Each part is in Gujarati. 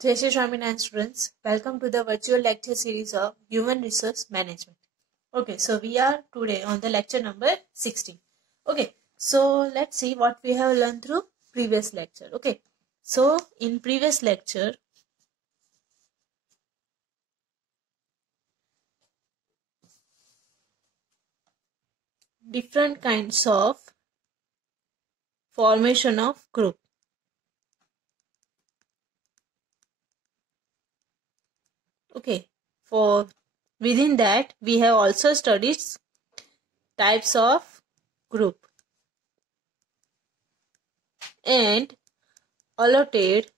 Jai Shri Swaminarayan students, welcome to the virtual lecture series of Human Resource Management. Okay, so we are today on the lecture number 16. Okay, so let's see what we have learned through previous lecture. Okay, so in previous lecture, different kinds of formation of group. Okay, for within that we have also studied types of group and allotted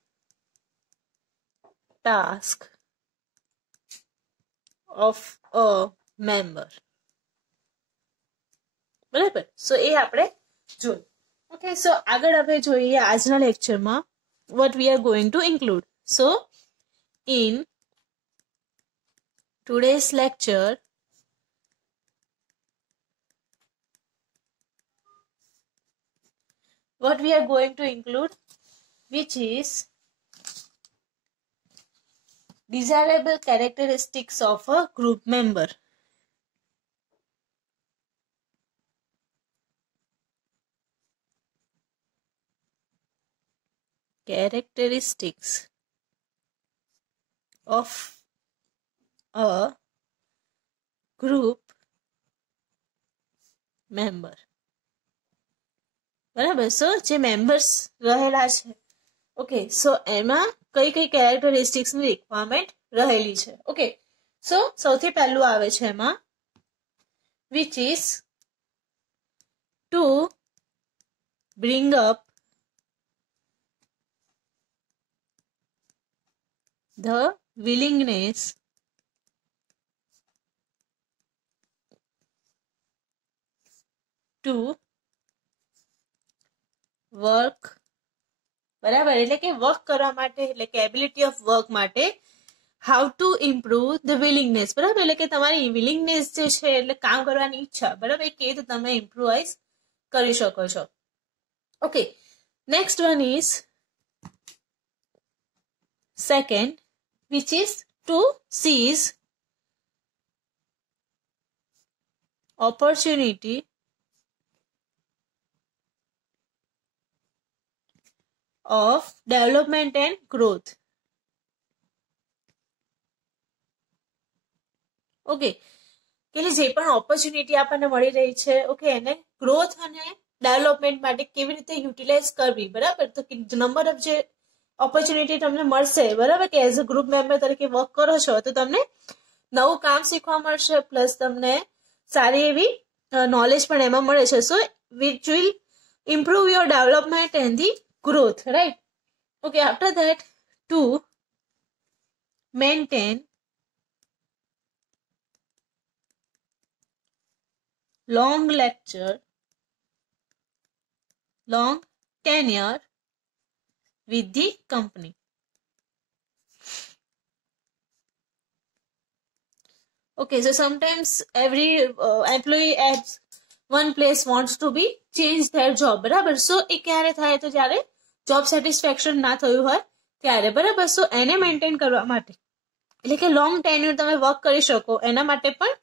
task of a member. બરાબર સો એ આપણે જોયું. ઓકે સો આગળ હવે જોઈએ આજના લેક્ચરમાં what we are going to include. So in today's lecture what we are going to include, which is desirable characteristics of a group member. Characteristics of a group member. બરાબર સો જે મેમ્બર્સ રહેલા છે ઓકે સો એમાં કઈ કઈ કેરેક્ટરિસ્ટિક્સની રિક્વાયરમેન્ટ રહેલી છે. ઓકે સો સૌથી પહેલું આવે છે એમાં which is to bring up the willingness to work. બરાબર એટલે કે વર્ક કરવા માટે એટલે કે એબિલિટી ઓફ વર્ક માટે how to improve the willingness. બરાબર એટલે કે તમારી વિલિંગનેસ જે છે એટલે કામ કરવાની ઈચ્છા બરાબર એ કેવી રીતે તમે ઇમ્પ્રુવાઇઝ કરી શકો છો. Okay next one is second which is to seize opportunity of development and growth. Okay કે જે પણ ઓપોર્ચ્યુનિટી આપણને મળી રહી છે ઓકે એને ગ્રોથ અને ડેવલપમેન્ટ માટે કેવી રીતે યુટિલાઇઝ કરવી. બરાબર તો નંબર ઓફ જે ઓપોર્ચ્યુનિટી તમને મળશે બરાબર કે એઝ અ ગ્રુપ મેમ્બર તરીકે વર્ક કરો છો તો તમને નવું કામ શીખવા મળશે પ્લસ તમને સારી એવી નોલેજ પણ એમાં મળે છે. So which will improve your development and the growth, right? Okay, after that, to maintain long tenure with the company. Okay, so sometimes every employee at one place wants to be change their job. બરાબર સો એ ક્યારે થાય તો જ્યારે જોબ સેટિસ્ફેક્શન ના થયું હોય ત્યારે. બરાબર સો એને મેન્ટેન કરવા માટે એટલે કે લોંગ ટેન્યુર તમે વર્ક કરી શકો એના માટે પણ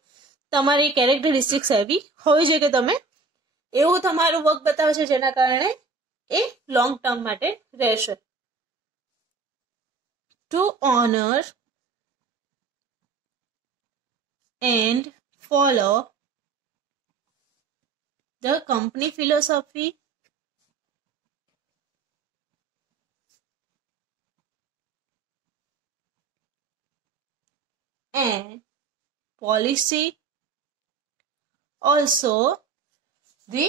તમારી કેરેક્ટરિસ્ટિક્સ એવી હોવી જોઈએ કે તમે એવું તમારું વર્ક બતાવે છે જેના કારણે એ લોંગ ટર્મ માટે રહેશે. To honour and follow the company philosophy and policy, also the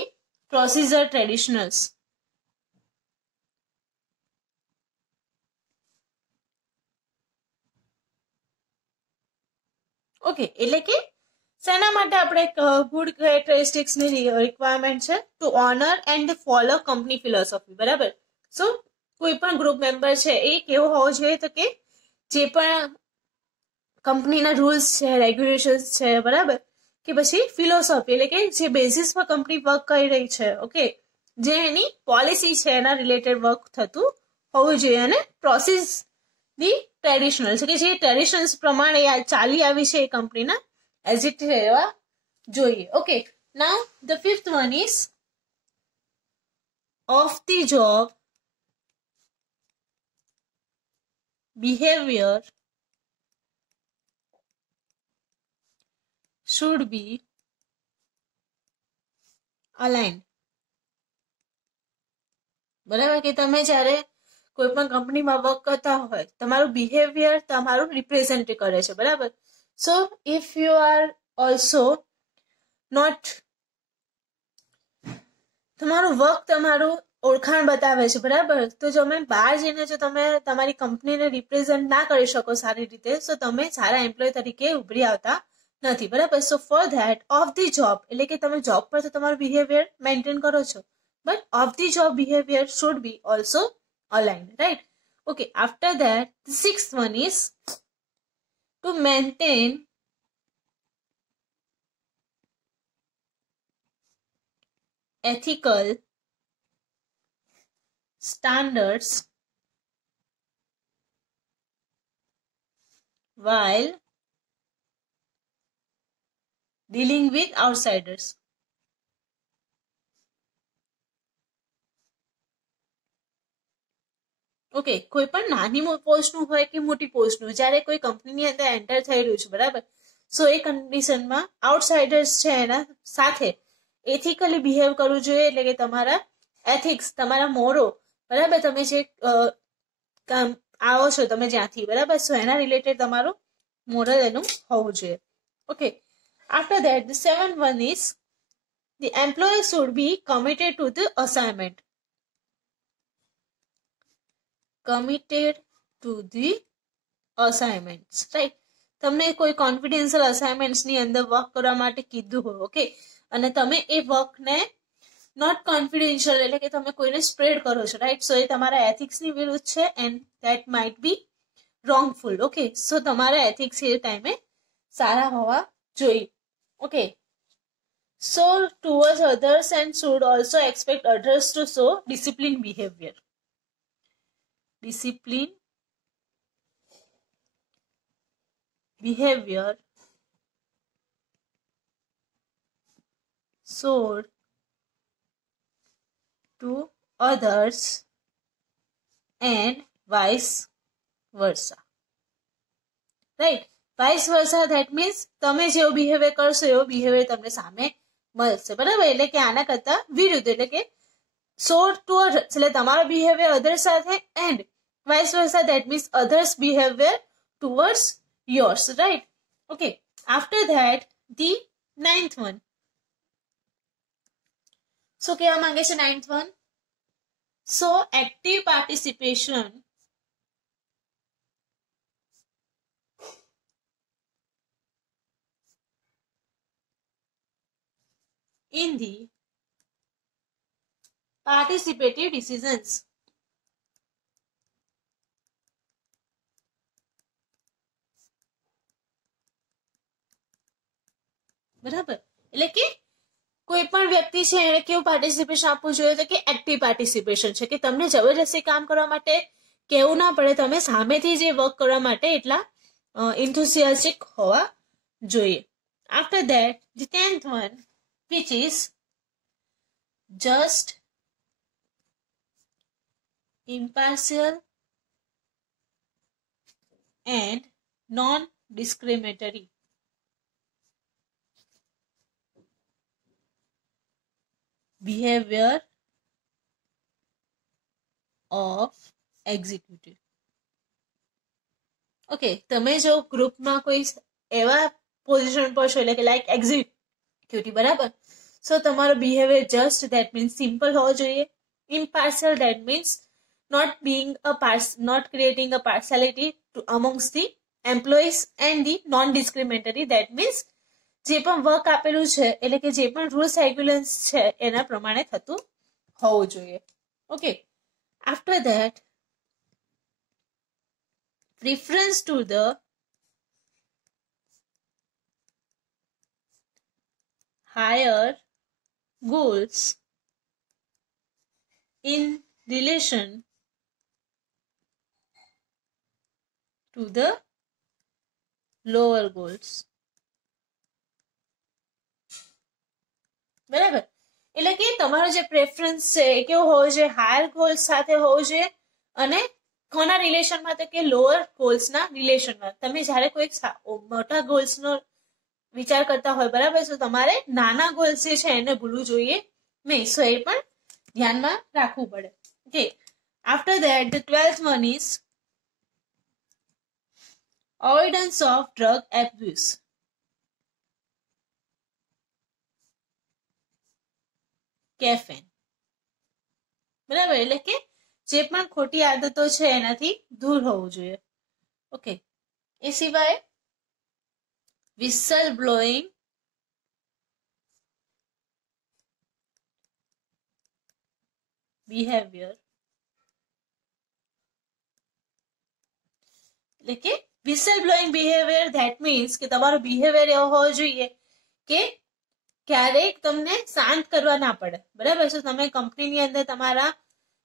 procedure traditionals. Okay એટલે કે શેના માટે આપણે ગુડ કેરેક્ટરિસ્ટિક્સની રિક્વાયરમેન્ટ છે to honour and follow company philosophy. બરાબર સો કોઈ પણ ગ્રુપ મેમ્બર છે એ કેવો હોવો જોઈએ તો કે જે પણ કંપનીના રૂલ્સ છે રેગ્યુલેશન્સ છે બરાબર કે પછી ફિલોસોફી એટલે કે જે બેસિસ પર કંપની વર્ક કરી રહી છે ઓકે જે એની પોલિસી છે એના રિલેટેડ વર્ક થતું હોવું જોઈએ અને પ્રોસેસ ધી ટ્રેડિશનલ છે કે જે ટ્રેડિશનલ્સ પ્રમાણે ચાલી આવી છે એ કંપનીના એઝ ઇટ રહેવા જોઈએ. Okay, now the fifth one ease of the job behavior should be aligned. બરાબર, કે તમે જ્યારે કોઈ પણ કંપનીમાં વર્ક કરતા હોય તમારું બિહેવિયર તમારું રિપ્રેઝેન્ટ કરે છે. બરાબર, so if you are also not, તમારું વર્ક તમારું ઓળખાણ બતાવે છે. બરાબર, તો તમે બહાર જઈને જો તમે તમારી કંપનીને રિપ્રેઝેન્ટ ના કરી શકો સારી રીતે, તો તમે સારા એમ્પ્લોય તરીકે ઉભરી આવતા નથી. બરાબર, so for that of the job એટલે કે તમે જોબ પર તો તમારું બિહેવિયર મેન્ટેન કરો છો, but of the job behavior should be also aligned, right? Okay, after that the sixth one is to maintain ethical standards while dealing with outsiders. Okay, કોઈ પણ નાની પોસ્ટનું હોય કે મોટી પોસ્ટનું જ્યારે કોઈ કંપનીની અંદર એન્ટર થઈ રહ્યું છે. બરાબર, સો એ કન્ડિશનમાં આઉટસાઇડર્સ છે એના સાથે એથિકલી બિહેવ કરવું જોઈએ. એટલે કે તમારા એથિક્સ, તમારા મોરો, બરાબર, તમે જે આવો છો તમે જ્યાંથી, બરાબર, સો એના રિલેટેડ તમારું મોરલ એનું હોવું જોઈએ. Okay, after that the seventh one is the employer should be committed to the assignment. Committed to the assignments, right? તમને કોઈ કોન્ફિડેન્શિયલ અસાઇનમેન્ટ્સની અંદર વર્ક કરવા માટે કીધું હોય, ઓકે, અને તમે એ વર્કને નોટ કોન્ફિડેન્શિયલ એટલે કે તમે કોઈને સ્પ્રેડ કરો છો, રાઈટ? સો એ તમારા એથિક્સની વિરુદ્ધ છે and that might be wrongful. Okay, so તમારા એથિક્સ એ ટાઈમે સારા હોવા જોઈએ. Okay, so towards others and should also expect others to show discipline behavior. Discipline behavior showed to others and vice versa, right? Vice versa, that means તમે જેવો બિહેવિયર કરશો એવો બિહેવિયર તમને સામે મળશે. બરાબર, એટલે કે આના કરતા વિરુદ્ધ, એટલે કે so to others એટલે તમારો બિહેવિયર અધર્સ સાથે and vice versa, that means others behavior towards yours, right? Okay, after that the ninth one. So કહેવા માંગે છે ninth one, so active participation in the participative decisions. બરાબર, એટલે કે કોઈ પણ વ્યક્તિ છે એને કેવું પાર્ટિસિપેશન આપવું જોઈએ, તો કે એક્ટિવ પાર્ટિસિપેશન છે, કે તમને જબરજસ્તી કામ કરવા માટે કહેવું ના પડે, તમે સામેથી જે વર્ક કરવા માટે એટલા enthusiastic હોવા જોઈએ. After that the 10th one, which is just, impartial and non-discriminatory. Behavior of executive. Okay, તમે જો ગ્રુપમાં કોઈ એવા પોઝિશન પર છો એટલે કે લાઈક એક્ઝિક્યુટિવ, બરાબર, સો તમારો behavior just, that means simple હોવો જોઈએ. Impartial, that means not creating a partiality amongst the employees, and the non-discriminatory, that means જે પણ વર્ક આપેલું છે એટલે કે જે પણ રૂલ્સ રેગ્યુલેશન્સ છે એના પ્રમાણે થતું હોવું જોઈએ. Okay, after that preference to the higher goals in relation to the lower goals. બરાબર, એટલે કે તમારો જે પ્રેફરન્સ છે એ કેવો હોવો જોઈએ, હાયર ગોલ્સ સાથે હોવો જોઈએ, અને કોના રિલેશનમાં, તો કે લોઅર ગોલ્સના રિલેશનમાં. તમે જ્યારે કોઈ મોટા ગોલ્સનો વિચાર કરતા હોય, બરાબર, તો તમારે નાના ગોલ્સ જે છે એને ભૂલવું જોઈએ નહીં. સો એ પણ ધ્યાનમાં રાખવું પડે. Okay, after that the 12th one is avoidance of drug abuse. કેફેન, બરાબર, એટલે કે જે પણ ખોટી આદતો છે એનાથી દૂર હોવું જોઈએ. ઓકે, એ સિવાય whistle blowing behavior, એટલે કે whistle blowing behavior, that means કે તમારો બિહેવિયર એવો હોવો જોઈએ કે ક્યારેક તમને શાંત કરવા ના પડે, બરાબર. તો તમે કંપનીની અંદર તમારા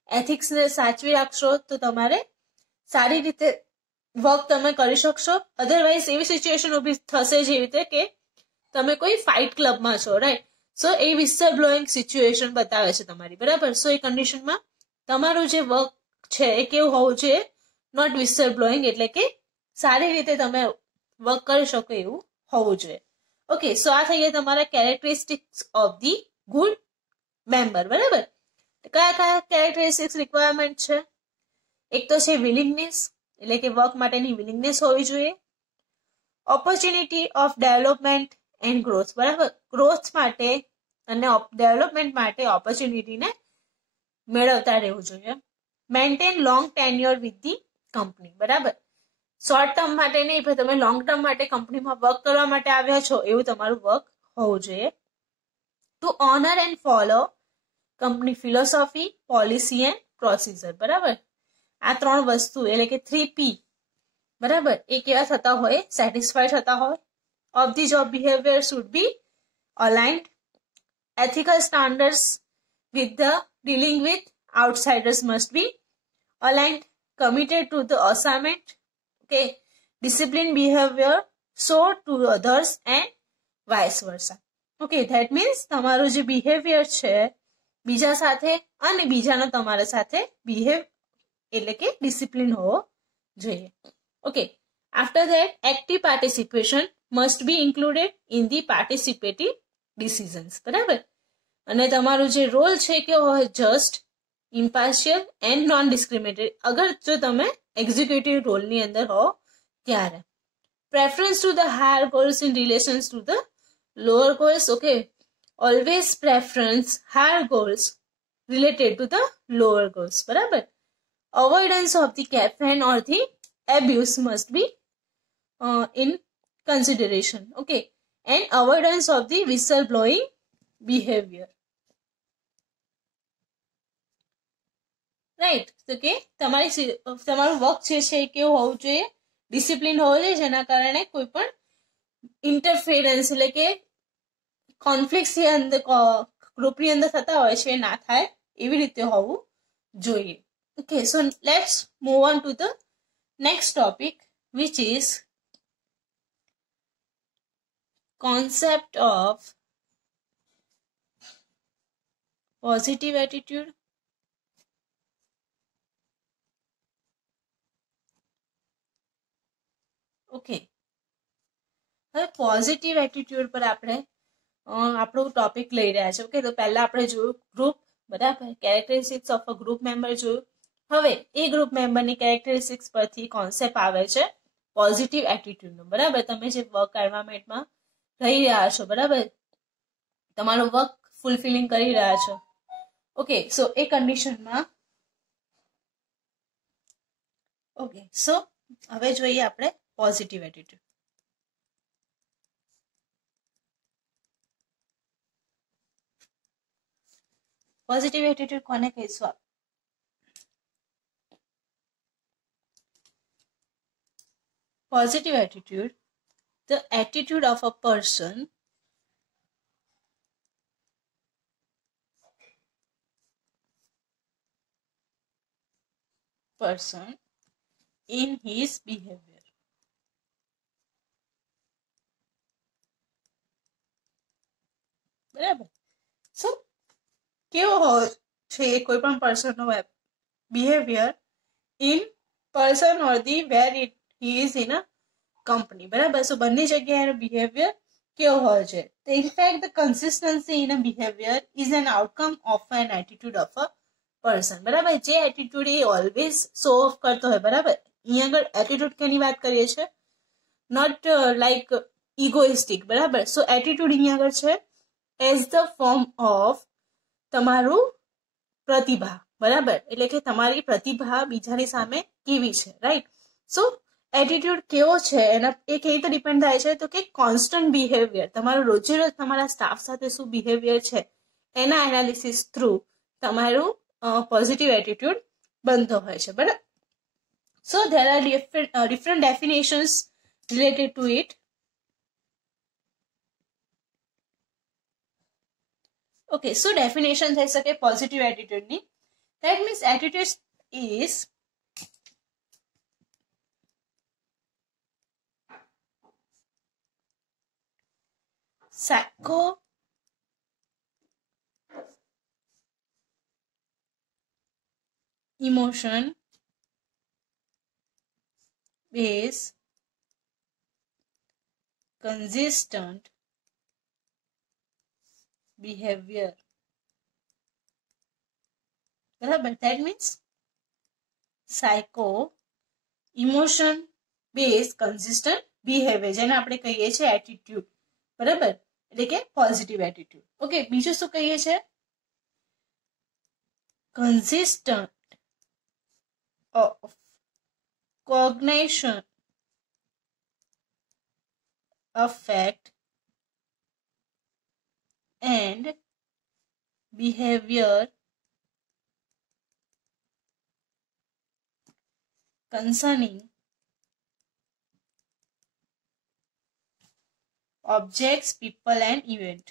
એથિક્સને સાચવી રાખશો તો તમારે સારી રીતે વર્ક તમે કરી શકશો. અધરવાઇઝ એવી સિચ્યુએશન ઊભી થશે જેવી રીતે કે તમે કોઈ ફાઇટ ક્લબમાં છો, રાઈટ. સો એ વિસલ બ્લોઈંગ સિચ્યુએશન બતાવે છે તમારી, બરાબર. સો એ કન્ડિશનમાં તમારું જે વર્ક છે એ કેવું હોવું જોઈએ, નોટ વિસલ બ્લોઈંગ, એટલે કે સારી રીતે તમે વર્ક કરી શકો એવું હોવું જોઈએ. ઓકે, સો આ થઈ ગયા તમારા characteristics of the good member, બરાબર. કયા કયા કેરેક્ટરિસ્ટિક્સ રિક્વાયરમેન્ટ છે? એક તો છે વિલિંગનેસ, એટલે કે વર્ક માટેની વિલિંગનેસ હોવી જોઈએ. Opportunity of development and growth, બરાબર. ગ્રોથ માટે અને ડેવલપમેન્ટ માટે ઓપોર્ચ્યુનિટીને મેળવતા રહેવું જોઈએ. Maintain long tenure with the company, બરાબર. શોર્ટ ટર્મ માટે નહીં, પણ તમે લોંગ ટર્મ માટે કંપનીમાં વર્ક કરવા માટે આવ્યા છો એવું તમારું વર્ક હોવું જોઈએ. To honour and follow company philosophy, policy and procedure, બરાબર. આ ત્રણ વસ્તુ એટલે કે 3P, બરાબર, એ કેવા થતા હોય, સેટિસ્ફાઈડ થતા હોય. Of the job behavior should be aligned. Ethical standards with the dealing with outsiders must be aligned. Committed to the assignment. Okay, discipline behavior show to others and vice versa. Okay, that means તમારું જે બિહેવિયર છે બીજા સાથે અને બીજાનો તમારા સાથે બિહેવ, એટલે કે ડિસિપ્લિન હોવો જોઈએ. Okay, after that active participation must be included in the participative decisions, બરાબર. અને તમારું જે રોલ છે કે હોય just, impartial and non discriminatory, અગર જો તમે એક્ઝિક્યુટિવ રોલની અંદર હો ત્યારે. Preference to the higher goals in relations to the lower goals. Okay, always preference higher goals related to the lower goals, બરાબર. Avoidance of the caffeine or the abuse must be in consideration. Okay, and avoidance of the whistle blowing behavior, right. તો કે તમારું વર્ક જે છે એ કેવું હોવું જોઈએ, ડિસિપ્લિન હોવું જોઈએ, જેના કારણે કોઈ પણ ઇન્ટરફેરન્સ એટલે કે કોન્ફ્લિક્ટ જે અંદર ગ્રુપની અંદર થતા હોય છે એ ના થાય એવી રીતે હોવું જોઈએ. Okay, so let's move on to the next topic, which is concept of positive attitude. Okay, હવે પોઝિટિવ એટીટ્યુડ પર આપણે આપણું ટોપિક લઈ રહ્યા છે. ઓકે, તો પહેલા આપણે જોયું ગ્રુપ, બરાબર, characteristics of a group member જોયું. હવે એ ગ્રુપ મેમ્બરની કેરેક્ટરિસ્ટિક્સ પરથી કોન્સેપ્ટ આવે છે પોઝિટિવ એટીટ્યુડનો, બરાબર. તમે જે વર્ક એન્વાયરમેન્ટમાં રહી રહ્યા છો, બરાબર, તમારું વર્ક ફૂલફિલિંગ કરી રહ્યા છો. ઓકે, સો એ કન્ડિશનમાં ઓકે, સો હવે જોઈએ આપણે પોઝિટિવ એટીટ્યુડ. પોઝિટિવ એટીટ્યુડ કોને કહીશું? Positive attitude, the attitude of a person in his behavior. બરાબર. સો કેવો હોય છે કોઈ પણ પર્સનનો behavior in person or the where it he is in a company. બરાબર. સો બંને જગ્યાએ એનો બિહેવિયર કેવો હોય છે. In fact the consistency in a behavior is an outcome of an attitude of a person. બરાબર. જે એટીટ્યુડ એ ઓલવેઝ શો ઓફ કરતો હોય. બરાબર. અહીંયા આગળ એટીટ્યુડ કેની વાત કરીએ છીએ, નોટ લાઈક ઇગોઇસ્ટિક. બરાબર. સો એટીટ્યુડ અહીંયા આગળ છે એઝ ધ ફોર્મ ઓફ તમારું પ્રતિભા. બરાબર. એટલે કે તમારી પ્રતિભા બીજાની સામે કેવી છે. રાઈટ. સો એટીટ્યુડ કેવો છે એના એ કેવી રીતે ડિપેન્ડ થાય છે, તો કે કોન્સ્ટન્ટ બિહેવિયર, તમારું રોજે રોજ તમારા સ્ટાફ સાથે શું બિહેવિયર છે એના એનાલિસિસ થ્રુ તમારું પોઝિટિવ એટીટ્યુડ બનતો હોય છે. બરાબર. So there are different definitions related to it. Okay. શું ડેફિનેશન થઈ શકે પોઝિટિવ એટીટ્યુડની? That means attitude is psycho emotion based consistent behavior. બરાબર. that means psycho emotion based consistent behavior, જેને આપણે કહીએ છીએ એટીટ્યુડ. બરાબર. એટલે કે પોઝિટિવ એટીટ્યુડ. ઓકે. બીજું શું કહીએ છીએ? consistent of cognition, affect and behavior concerning objects, people and event.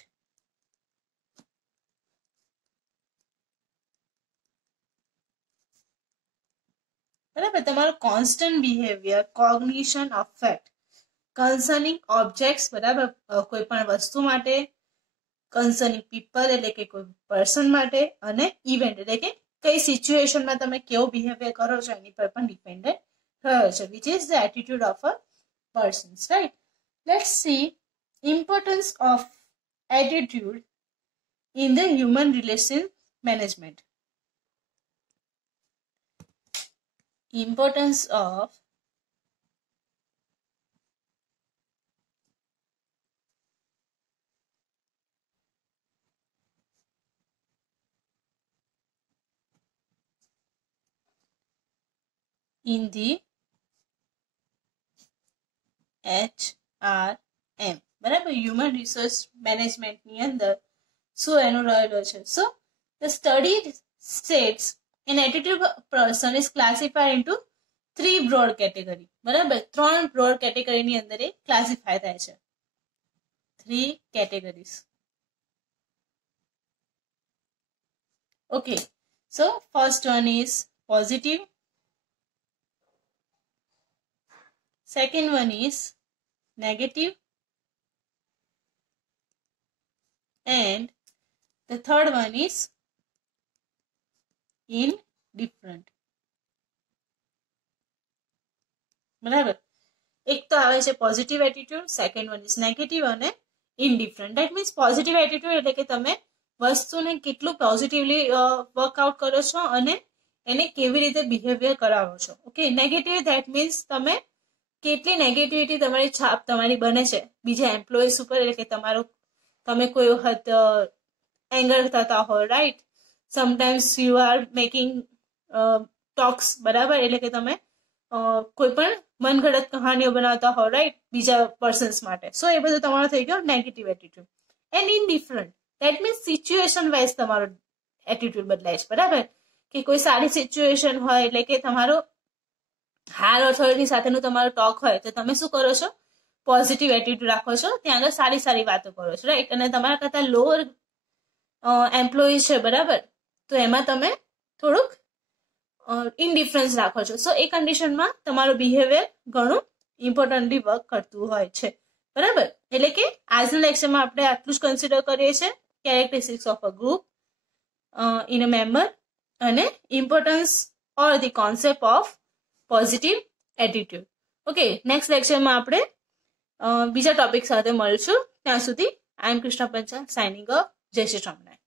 બરાબર. તમારું constant behaviour, cognition, affect concerning objects. બરાબર. કોઈ પણ વસ્તુ માટે, કન્સર્નિંગ પીપલ એટલે કે કોઈ પર્સન માટે, અને ઇવેન્ટ એટલે કે કઈ સિચ્યુએશનમાં તમે કેવો બિહેવિયર કરો છો એની પર પણ ડિપેન્ડન્ટ રહ્યો છે, which is the attitude of a person. Right. Let's see importance of attitude in the human relation management. Importance of in the HRM. બરાબર. હ્યુમન રિસોર્સ મેનેજમેન્ટની અંદર શું એનું રહેલો છે? સો the study states an attitude person is classified into 3 broad category. બરાબર. 3 broad category ની અંદર એ ક્લાસિફાય થાય છે. 3 categories. Okay. So first one is positive. Second one is negative. And the third one is indifferent. બરાબર. એક તો આવે છે positive attitude, second one is negative અને ઇનડિફરન્ટ. દેટ મીન્સ પોઝિટિવ એટીટ્યુડ એટલે કે તમે વસ્તુને કેટલું પોઝિટિવલી વર્કઆઉટ કરો છો અને એને કેવી રીતે બિહેવિયર કરાવો છો. ઓકે. નેગેટિવ ધેટ મીન્સ તમે કેટલી નેગેટિવિટી તમારી છાપ તમારી બને છે બીજા એમ્પ્લોઈઝ ઉપર, એટલે કે તમે કોઈ વખત એંગર થતા હોય. Right. Sometimes you are making talks. બરાબર. એટલે કે તમે કોઈ પણ મનગઢત કહાનીઓ બનાવતા હોય. રાઈટ. બીજા પર્સન્સ માટે. સો એ બધું તમારો થઈ ગયો negative attitude. And indifferent that means situation wise તમારો એટીટ્યુડ બદલાય છે. બરાબર. કે કોઈ સારી સિચ્યુએશન હોય, એટલે કે તમારો હાયર ઓથોરિટી સાથેનું તમારો ટોક હોય તો તમે શું કરો છો? પોઝિટિવ એટીટ્યુડ રાખો છો. ત્યાં આગળ સારી સારી વાતો કરો છો. રાઈટ. અને તમારા કરતા લોઅર એમ્પ્લોયી છે. બરાબર. તો એમાં તમે થોડુંક ઇનડિફરન્સ રાખો છો. સો એ કન્ડિશનમાં તમારું બિહેવિયર ઘણું ઇમ્પોર્ટન્ટલી વર્ક કરતું હોય છે. બરાબર. એટલે કે આજના લેક્ચરમાં આપણે આટલું જ કન્સિડર કરીએ છીએ. Characteristics of a group in a member અને importance or the concept of positive attitude. Okay, next લેક્ચરમાં આપણે બીજા ટોપિક સાથે મળીશું. ત્યાં સુધી I am Krishna Panchal signing off. જય શ્રી સ્વામિનારાયણ.